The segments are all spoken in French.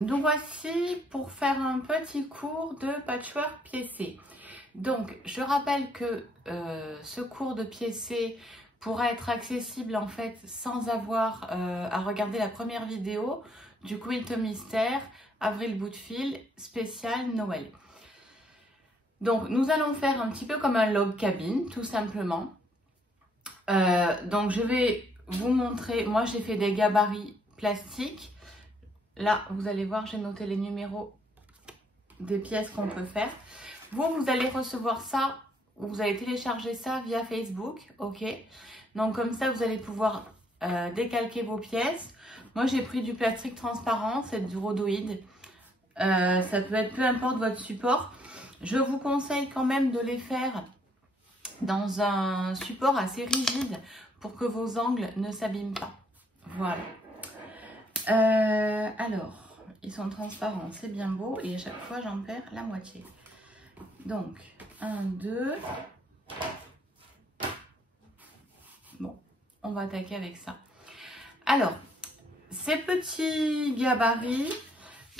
Nous voici pour faire un petit cours de patchwork piécé. Donc, je rappelle que ce cours de piécé pourra être accessible en fait sans avoir à regarder la première vidéo du Quilt Mystère Avril Bout de Fil spécial Noël. Donc, nous allons faire un petit peu comme un log cabine, tout simplement. Donc, je vais vous montrer, moi j'ai fait des gabarits plastiques. Là, vous allez voir, j'ai noté les numéros des pièces qu'on peut faire. Vous allez recevoir ça, ou vous allez télécharger ça via Facebook, ok? Donc, comme ça, vous allez pouvoir décalquer vos pièces. Moi, j'ai pris du plastique transparent, c'est du rhodoïde. Ça peut être peu importe votre support. Je vous conseille quand même de les faire dans un support assez rigide pour que vos angles ne s'abîment pas. Voilà. Alors, ils sont transparents, c'est bien beau. Et à chaque fois, j'en perds la moitié. Donc, 1, 2. Bon, on va attaquer avec ça. Alors, ces petits gabarits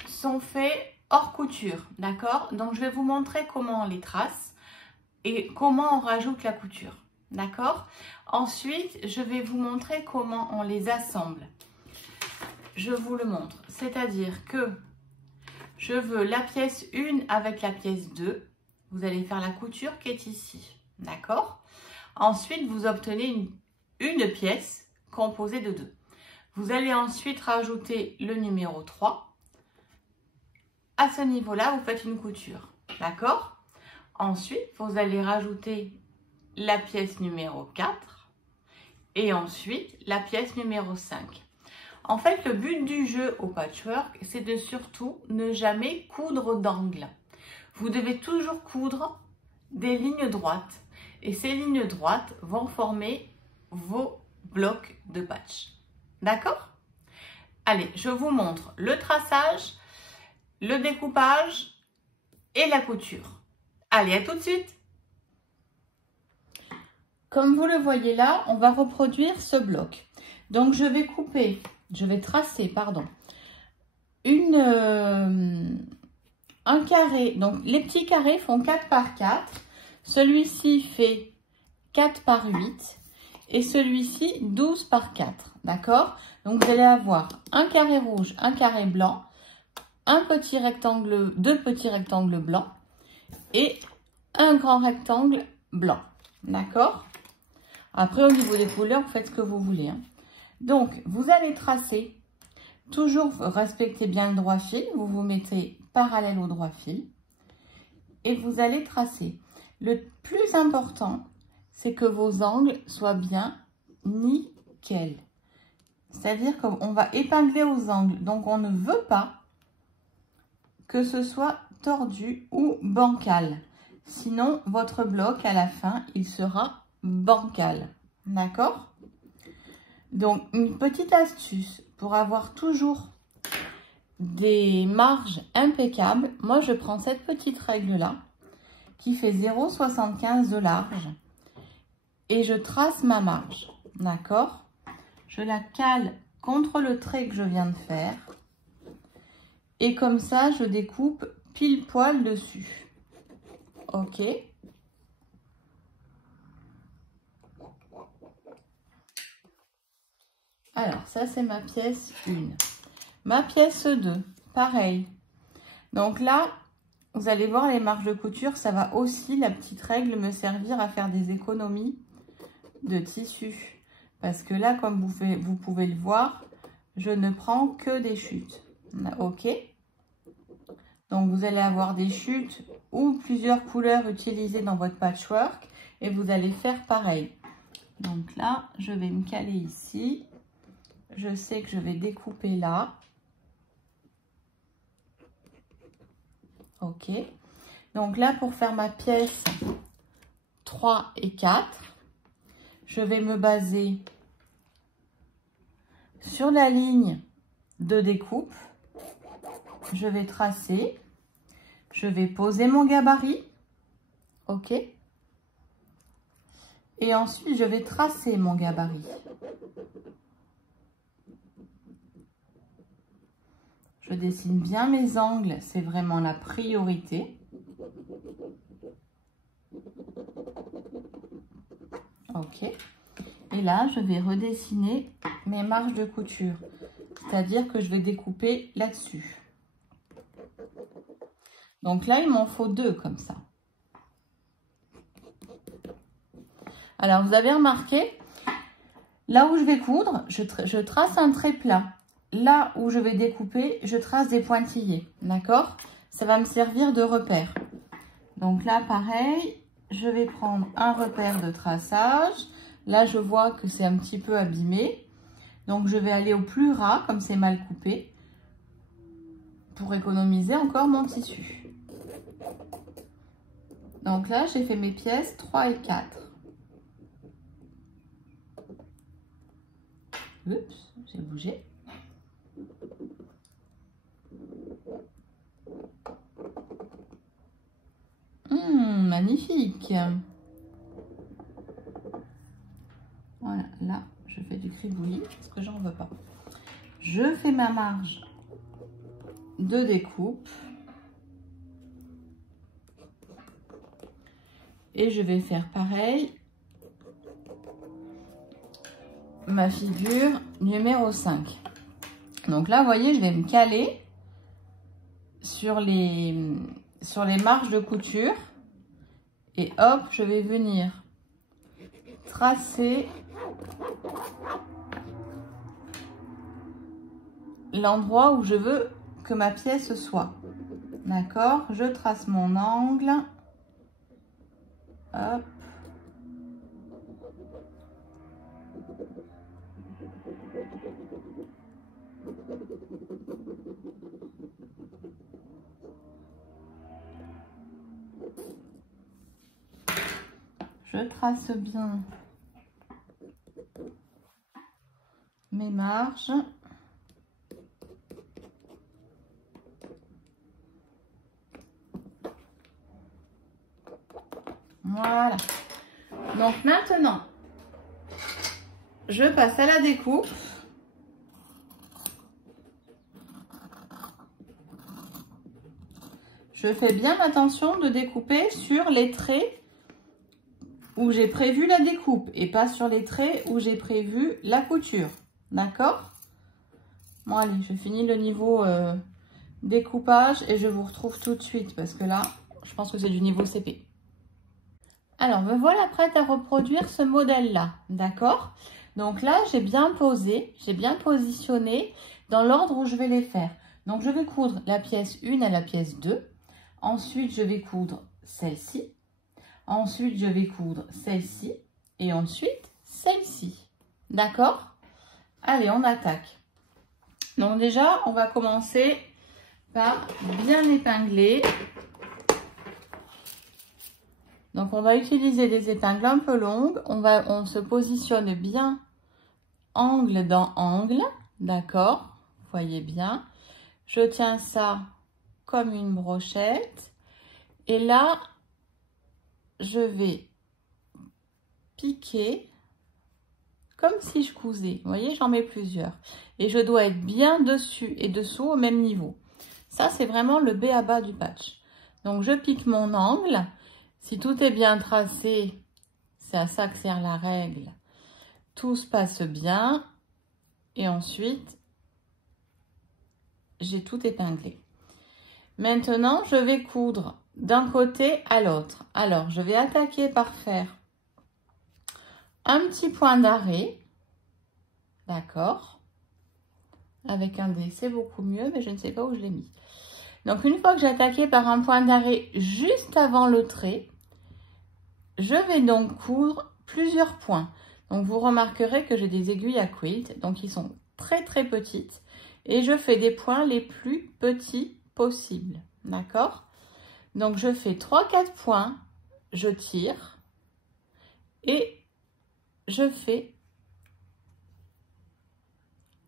sont faits hors couture, d'accord? Donc, je vais vous montrer comment on les trace et comment on rajoute la couture, d'accord? Ensuite, je vais vous montrer comment on les assemble. Je vous le montre, c'est-à-dire que je veux la pièce 1 avec la pièce 2. Vous allez faire la couture qui est ici, d'accord? Ensuite, vous obtenez une pièce composée de 2. Vous allez ensuite rajouter le numéro 3. À ce niveau-là, vous faites une couture, d'accord? Ensuite, vous allez rajouter la pièce numéro 4 et ensuite la pièce numéro 5. En fait, le but du jeu au patchwork, c'est de surtout ne jamais coudre d'angle. Vous devez toujours coudre des lignes droites. Et ces lignes droites vont former vos blocs de patch. D'accord? Allez, je vous montre le traçage, le découpage et la couture. Allez, à tout de suite! Comme vous le voyez là, on va reproduire ce bloc. Donc, je vais tracer, pardon, un carré. Donc, les petits carrés font 4 par 4. Celui-ci fait 4 par 8 et celui-ci 12 par 4. D'accord? Donc, vous allez avoir un carré rouge, un carré blanc, un petit rectangle, deux petits rectangles blancs et un grand rectangle blanc. D'accord? Après, au niveau des couleurs, vous faites ce que vous voulez, hein. Donc, vous allez tracer, toujours respectez bien le droit fil, vous vous mettez parallèle au droit fil et vous allez tracer. Le plus important, c'est que vos angles soient bien nickel. C'est-à-dire qu'on va épingler aux angles, donc on ne veut pas que ce soit tordu ou bancal. Sinon, votre bloc, à la fin, il sera bancal. D'accord ? Donc, une petite astuce pour avoir toujours des marges impeccables. Moi, je prends cette petite règle-là qui fait 0,75 de large et je trace ma marge. D'accord? Je la cale contre le trait que je viens de faire et comme ça, je découpe pile poil dessus. Ok? Alors, ça, c'est ma pièce 1. Ma pièce 2, pareil. Donc là, vous allez voir les marges de couture, ça va aussi, la petite règle, me servir à faire des économies de tissu. Parce que là, comme vous pouvez le voir, je ne prends que des chutes. Ok? Donc, vous allez avoir des chutes ou plusieurs couleurs utilisées dans votre patchwork. Et vous allez faire pareil. Donc là, je vais me caler ici. Je sais que je vais découper là. Ok. Donc là, pour faire ma pièce 3 et 4, je vais me baser sur la ligne de découpe. Je vais tracer. Je vais poser mon gabarit. Ok. Et ensuite, je vais tracer mon gabarit. Je dessine bien mes angles, c'est vraiment la priorité. Ok. Et là, je vais redessiner mes marges de couture. C'est-à-dire que je vais découper là-dessus. Donc là, il m'en faut 2 comme ça. Alors, vous avez remarqué, là où je vais coudre, je trace un trait plat. Là où je vais découper, je trace des pointillés. D'accord? Ça va me servir de repère. Donc là, pareil, je vais prendre un repère de traçage. Là, je vois que c'est un petit peu abîmé. Donc, je vais aller au plus ras, comme c'est mal coupé, pour économiser encore mon tissu. Donc là, j'ai fait mes pièces 3 et 4. Oups, j'ai bougé. Magnifique. Voilà, là, je fais du cribouillis parce que j'en veux pas. Je fais ma marge de découpe. Et je vais faire pareil. Ma figure numéro 5. Donc là, vous voyez, je vais me caler sur les marges de couture. Et hop, je vais venir tracer l'endroit où je veux que ma pièce soit. D'accord? Je trace mon angle. Hop. Je trace bien mes marges. Voilà. Donc maintenant, je passe à la découpe. Je fais bien attention de découper sur les traits où j'ai prévu la découpe et pas sur les traits où j'ai prévu la couture. D'accord? Bon, allez, je finis le niveau découpage et je vous retrouve tout de suite parce que là, je pense que c'est du niveau CP. Alors, me voilà prête à reproduire ce modèle-là. D'accord? Donc là, j'ai bien posé, j'ai bien positionné dans l'ordre où je vais les faire. Donc, je vais coudre la pièce 1 à la pièce 2. Ensuite, je vais coudre celle-ci. Ensuite, je vais coudre celle-ci. Et ensuite, celle-ci. D'accord? Allez, on attaque. Donc déjà, on va commencer par bien épingler. Donc, on va utiliser des épingles un peu longues. On se positionne bien angle dans angle. D'accord? Vous voyez bien. Je tiens ça comme une brochette. Et là, je vais piquer comme si je cousais. Vous voyez, j'en mets plusieurs. Et je dois être bien dessus et dessous au même niveau. Ça, c'est vraiment le b.a-ba du patch. Donc, je pique mon angle. Si tout est bien tracé, c'est à ça que sert la règle. Tout se passe bien. Et ensuite, j'ai tout épinglé. Maintenant, je vais coudre d'un côté à l'autre. Alors, je vais attaquer par faire un petit point d'arrêt. D'accord? Avec un dé, c'est beaucoup mieux, mais je ne sais pas où je l'ai mis. Donc, une fois que j'ai attaqué par un point d'arrêt juste avant le trait, je vais donc coudre plusieurs points. Donc, vous remarquerez que j'ai des aiguilles à quilt, donc ils sont très très petites. Et je fais des points les plus petits possibles. D'accord? Donc, je fais 3-4 points, je tire et je fais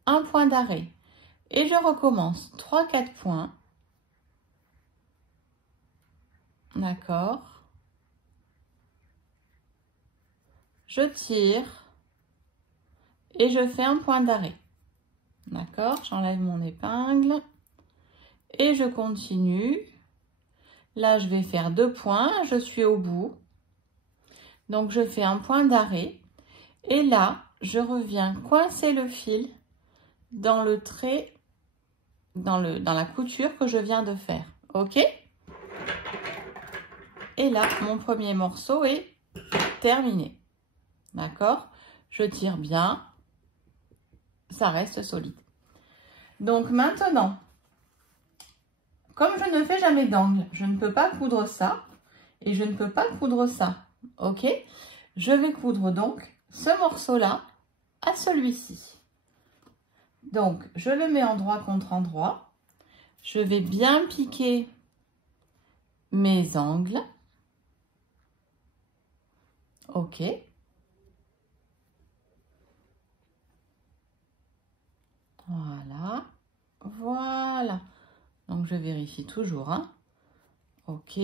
un point d'arrêt. Et je recommence 3-4 points. D'accord? Je tire et je fais un point d'arrêt. D'accord? J'enlève mon épingle. Et je continue. Là, je vais faire 2 points. Je suis au bout. Donc, je fais un point d'arrêt. Et là, je reviens coincer le fil dans le trait, dans la couture que je viens de faire. OK? Et là, mon premier morceau est terminé. D'accord? Je tire bien. Ça reste solide. Donc maintenant, comme je ne fais jamais d'angle, je ne peux pas coudre ça et je ne peux pas coudre ça. OK? Je vais coudre donc ce morceau-là à celui-ci. Donc, je le mets endroit contre endroit. Je vais bien piquer mes angles. OK. Voilà. Voilà. Donc, je vérifie toujours. Hein. OK.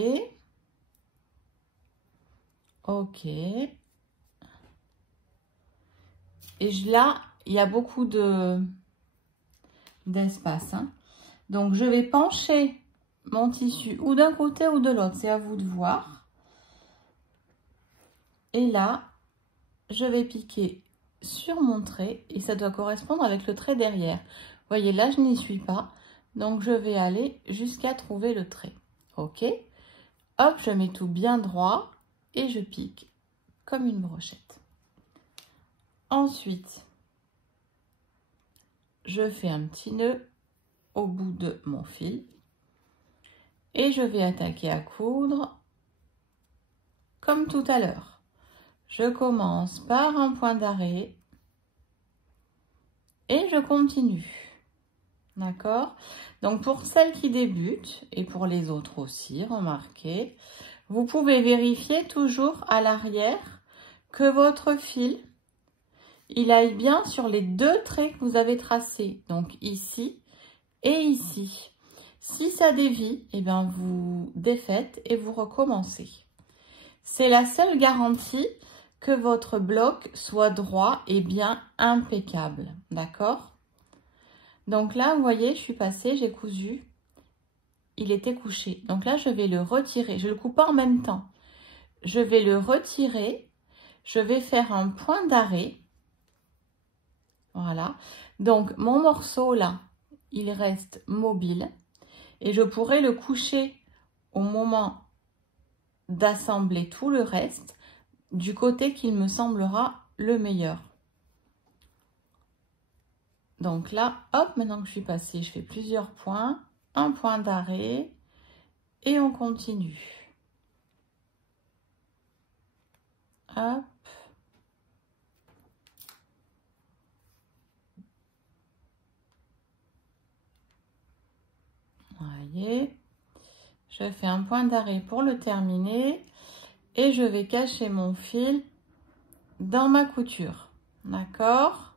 OK. Et là, il y a beaucoup d'espace. Hein. Donc, je vais pencher mon tissu ou d'un côté ou de l'autre. C'est à vous de voir. Et là, je vais piquer sur mon trait et ça doit correspondre avec le trait derrière. Vous voyez, là, je n'y suis pas. Donc, je vais aller jusqu'à trouver le trait. OK. Hop, je mets tout bien droit et je pique comme une brochette. Ensuite, je fais un petit nœud au bout de mon fil et je vais attaquer à coudre comme tout à l'heure. Je commence par un point d'arrêt et je continue. D'accord? Donc, pour celles qui débutent et pour les autres aussi, remarquez, vous pouvez vérifier toujours à l'arrière que votre fil, il aille bien sur les 2 traits que vous avez tracés. Donc, ici et ici. Si ça dévie, eh bien, vous défaites et vous recommencez. C'est la seule garantie que votre bloc soit droit et bien impeccable. D'accord? Donc là, vous voyez, je suis passée, j'ai cousu. Il était couché. Donc là, je vais le retirer. Je ne le coupe pas en même temps. Je vais le retirer. Je vais faire un point d'arrêt. Voilà. Donc, mon morceau là, il reste mobile. Et je pourrai le coucher au moment d'assembler tout le reste du côté qu'il me semblera le meilleur. Donc là, hop, maintenant que je suis passée, je fais plusieurs points, un point d'arrêt et on continue. Hop. Voyez, je fais un point d'arrêt pour le terminer et je vais cacher mon fil dans ma couture. D'accord?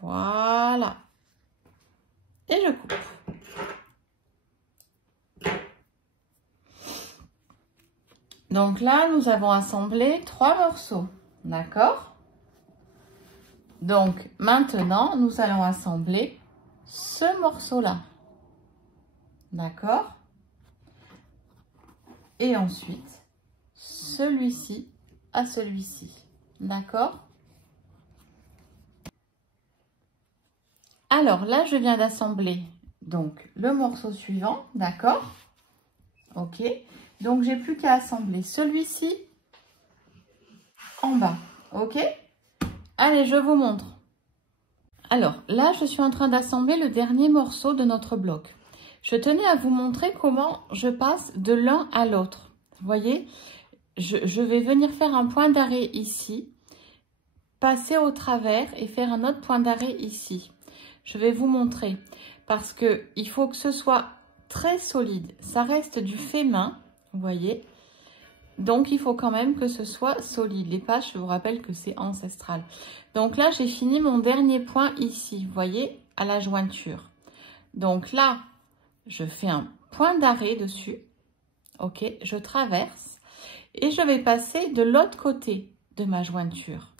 Voilà. Et je coupe. Donc là, nous avons assemblé 3 morceaux. D'accord? Donc maintenant, nous allons assembler ce morceau-là. D'accord? Et ensuite, celui-ci à celui-ci. D'accord? Alors là, je viens d'assembler donc le morceau suivant. D'accord? Ok. Donc, j'ai plus qu'à assembler celui-ci en bas. Ok? Allez, je vous montre. Alors, là, je suis en train d'assembler le dernier morceau de notre bloc. Je tenais à vous montrer comment je passe de l'un à l'autre. Vous voyez, je vais venir faire un point d'arrêt ici, passer au travers et faire un autre point d'arrêt ici. Je vais vous montrer parce qu'il faut que ce soit très solide. Ça reste du fait main, vous voyez. Donc, il faut quand même que ce soit solide. Les pages, je vous rappelle que c'est ancestral. Donc là, j'ai fini mon dernier point ici, vous voyez, à la jointure. Donc là, je fais un point d'arrêt dessus. Ok, je traverse et je vais passer de l'autre côté de ma jointure.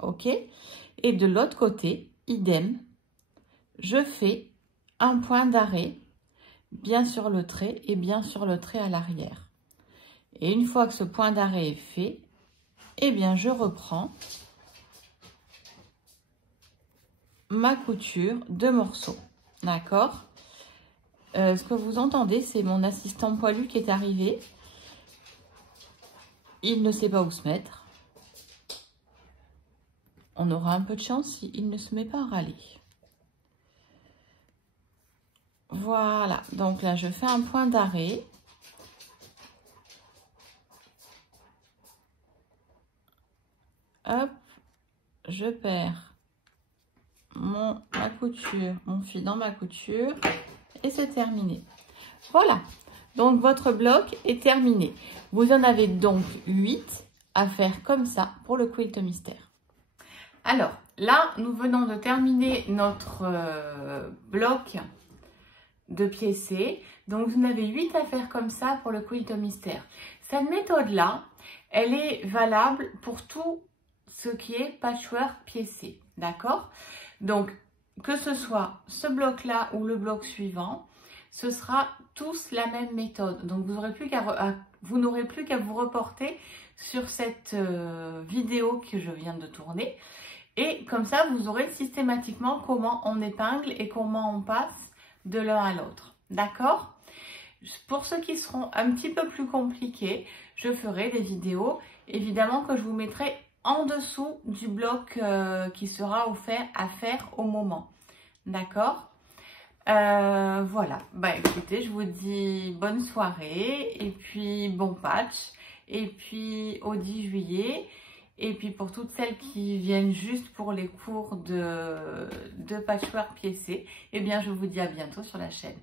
Ok, et de l'autre côté, idem, je fais un point d'arrêt bien sur le trait et bien sur le trait à l'arrière. Et une fois que ce point d'arrêt est fait, eh bien je reprends ma couture de morceaux. D'accord? Ce que vous entendez, c'est mon assistant poilu qui est arrivé. Il ne sait pas où se mettre. On aura un peu de chance s'il ne se met pas à râler. Voilà, donc là je fais un point d'arrêt. Hop, je perds ma couture, mon fil dans ma couture et c'est terminé. Voilà, donc votre bloc est terminé. Vous en avez donc 8 à faire comme ça pour le quilt mystère. Alors là, nous venons de terminer notre bloc de piécé. Donc vous en avez 8 à faire comme ça pour le quilt mystère. Cette méthode-là, elle est valable pour tout ce qui est patchwork piécé. D'accord? Donc, que ce soit ce bloc-là ou le bloc suivant, ce sera tous la même méthode. Donc, vous n'aurez plus qu'à vous reporter sur cette vidéo que je viens de tourner. Et comme ça, vous aurez systématiquement comment on épingle et comment on passe de l'un à l'autre. D'accord? Pour ceux qui seront un petit peu plus compliqués, je ferai des vidéos, évidemment, que je vous mettrai en dessous du bloc qui sera offert à faire au moment. D'accord? Voilà. Bah écoutez, je vous dis bonne soirée et puis bon patch. Et puis au 10 juillet. Et puis pour toutes celles qui viennent juste pour les cours de patchwork piécé, eh bien je vous dis à bientôt sur la chaîne.